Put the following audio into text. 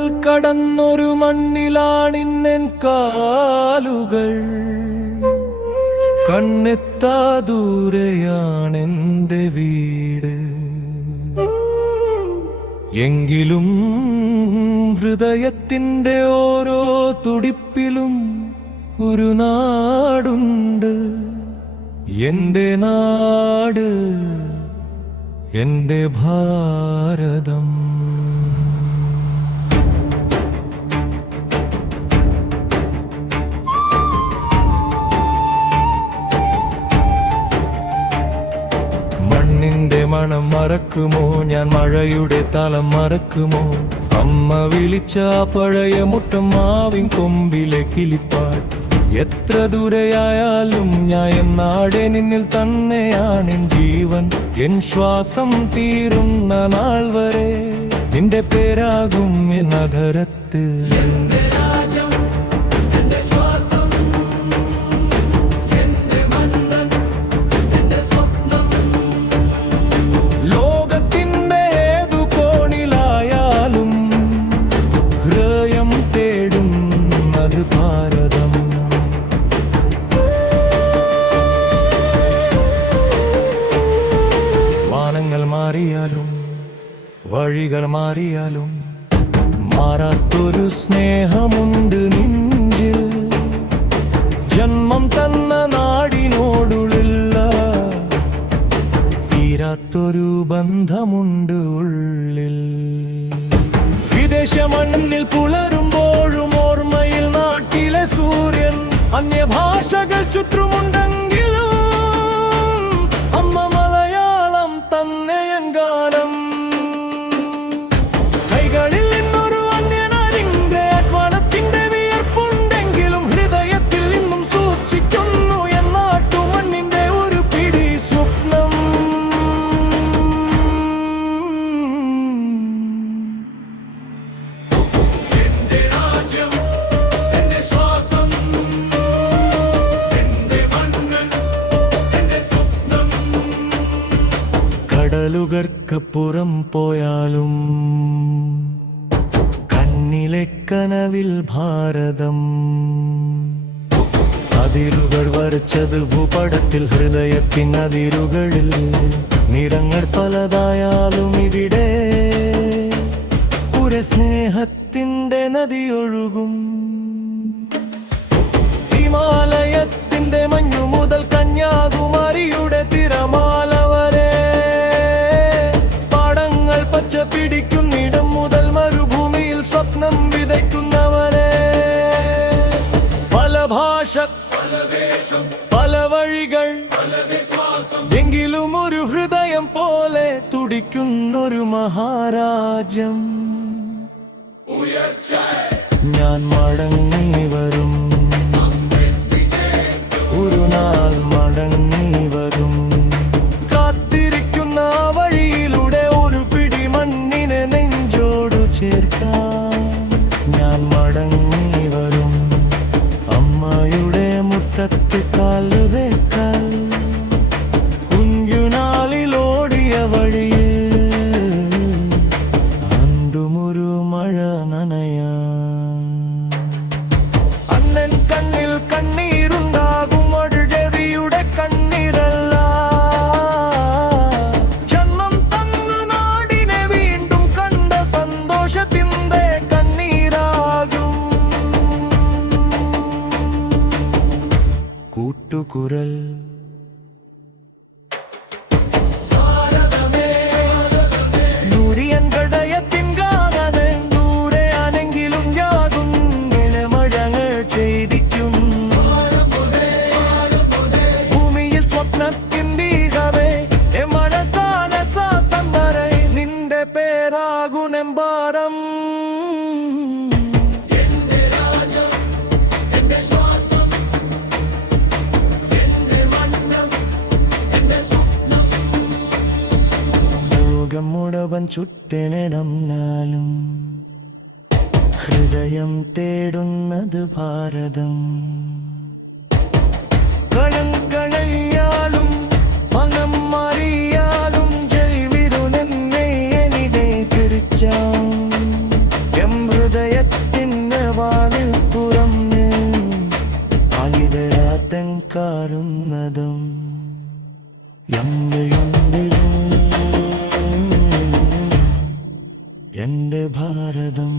കടൽ കടന്നൊരു മണ്ണിലാണിന്നെൻ കാലുകൾ. കണ്ണെത്താ ദൂരെയാണെന്റെ വീട്. എങ്കിലും ഹൃദയത്തിൻ്റെ ഓരോ തുടിപ്പിലും ഒരു നാടുണ്ട്. എൻ്റെ നാട്, എൻ്റെ ഭാരതം. മണ്ണിന്റെ മണം മറക്കുമോ ഞാൻ? മഴയുടെ തളം മറക്കുമോ? അമ്മ വിളിച്ച പഴയ മുട്ടം മാവിൻ കൊമ്പിലെ കിളിപ്പാട്ട്. എത്ര ദൂരെയായാലും ഞാൻ നാടെ നിന്നിൽ തന്നെയാണെൻ ജീവൻ. എൻ ശ്വാസം തീരുന്ന നാൾ വരെ നിന്റെ പേരാകും എന്നധരത്ത്. ലോകത്തിന്റെ ഏതു കോണിലായാലും ഹൃദയം തേടും അത് ഭാരതം. വാനങ്ങൾ മാറിയാലും വഴികൾ മാറിയാലും മാറാത്തൊരു സ്നേഹമുണ്ട് നെഞ്ചിൽ. ജന്മം തന്ന നാടിനോടുള്ള തീരാത്തൊരു ബന്ധമുണ്ട് ഉള്ളിൽ. വിദേശ മണ്ണിൽ പുലരുമ്പോഴും ഓർമ്മയിൽ നാട്ടിലെ സൂര്യൻ. അന്യഭാഷകൾ ചുറ്റുമുണ്ടെങ്കിലും അമ്മ മലയാളം തന്നെയൻ ഗാനം. കൈകളിൽ നിന്നൊരു അന്യനാടിന്റെ വനത്തിന്റെ വിയർപ്പുണ്ടെങ്കിലും ഹൃദയത്തിൽ നിന്നും സൂക്ഷിക്കുന്നു എൻ നാട്ടുമണ്ണിന്റെ ഒരു പിടി സ്വപ്നം. എന്റെ രാജ്യം, എന്റെ ശ്വാസം, എന്റെ മണ്ണ്, എന്റെ സ്വപ്നം. കടലുകൾക്കപ്പുറം പോയാലും കണ്ണിലെ കനവിൽ ഭാരതം. അതിരുകൾ വരച്ചത് ഭൂപടത്തിൽ, ഹൃദയത്തിൻ അതിരുകളിൽ. നിറങ്ങൾ പലതായാലും ഇവിടെ ഒരു സ്നേഹത്തിന്റെ നദി ഒഴുകും. ഹിമാലയത്തിന്റെ മഞ്ഞു മുതൽ കന്യാകുമാരിയുടെ തിരമാല വരെ, പാടങ്ങൾ പച്ച പിടിക്കുന്നിടം മുതൽ മരുഭൂമിയിൽ സ്വപ്നം വിതയ്ക്കുന്നവരെ. പല ഭാഷ, പല വേഷം, പല വഴികൾ, പല വിശ്വാസം, എങ്കിലും ഒരു ഹൃദയം പോലെ തുടിക്കുന്നൊരു മഹാരാജ്യം. ഞാൻ മടങ്ങി വരും, ഒരു നാൾ മടങ്ങി വരും. കാത്തിരിക്കുന്ന വഴിയിലൂടെ ഒരു പിടി മണ്ണിനെ നെഞ്ചോടു ചേർക്കാം. ഞാൻ മടങ്ങി വരും, അമ്മയുടെ മുറ്റത്ത് കാലുവെക്കാൻ. കുഞ്ഞുനാളിലോടിയ വഴിയിൽ അണ്ടുമൊരു മഴ നനയാൻ. അണ്ണൻ കണ്ണിൽ കണ്ണീരുണ്ടാകും, ഒഴുകറിയുടെ കണ്ണീരല്ല. ജന്മം തന്ന നാടിനെ വീണ്ടും കണ്ട സന്തോഷത്തിന്റെ കണ്ണീരാകും. കൂട്ടുകുരൽ നൂരിയൻ കടയത്തിൻ ഗാനന് ദൂരെയാണെങ്കിലും യാതും നിലമഴങ്ങൾ ചെയ്തിക്കും. ഭൂമിയിൽ സ്വപ്നത്തിൻ ദീപമേ മനസാന സാസം വരെ നിന്റെ പേരാകുണെമ്പാരം. എന്റെ രാജ്യം, എന്റെ ശ്വാസം, എന്റെ മണ്ണ്, എന്റെ സ്വപ്നം. ലോകം മുഴുവൻ ചുറ്റിനിടന്നാലും ഹൃദയം തേടുന്നത് ഭാരതം. കണം കണയാലും മനം മാറിയാലും ജൈവിരുനെന്നെ എനിടെ തിരിച്ചാം. എം ഹൃദയ എന്റെ ഭാരതം